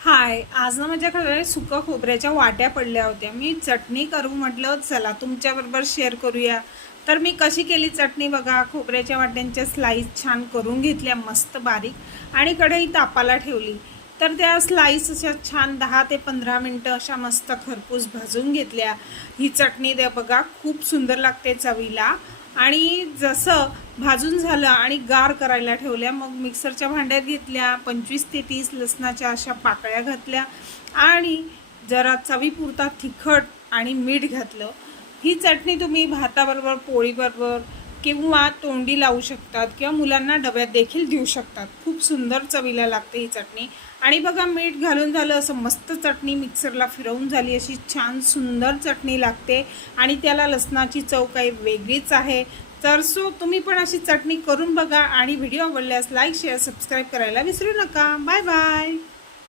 हाय, आज ना माझ्याकडे सुक्या खोबऱ्याच्या वाट्या पडल्या होत्या. मी चटणी करू म्हटलं, चला तुमच्याबरोबर शेअर करूया. तर मी कशी केली चटणी बघा. खोबऱ्याच्या वाट्यांच्या स्लाईस छान करून घेतल्या मस्त बारीक आणि कढई तापाला ठेवली. तर त्या स्लाईस अशा छान 10 ते 15 मिनटं अशा मस्त खरपूस भाजून घेतल्या. ही चटणी द्या बघा, खूप सुंदर लागते चवीला. आणि जसं भाजून झालं आणि गार करायला ठेवल्या, मग मिक्सरच्या भांड्यात घेतल्या. 25 ते 30 लसणाच्या अशा पाकळ्या घातल्या आणि जरा चवीपुरता तिखट आणि मीठ घातलं. ही चटणी तुम्ही भाताबरोबर, पोळीबरोबर किंवा तोंडी लावू शकतात किंवा मुलांना डब्यात देखील देऊ शकतात. खूप सुंदर चवीला लागते ही चटणी. आणि बघा, मीठ घालून झालं असं मस्त चटणी मिक्सरला फिरवून झाली, अशी छान सुंदर चटणी लागते आणि त्याला लसणाची चव काही वेगळीच आहे. तर तुम्ही पण अशी चटणी करून बघा आणि व्हिडिओ आवडल्यास लाईक, शेअर, सबस्क्राईब करायला विसरू नका. Bye bye.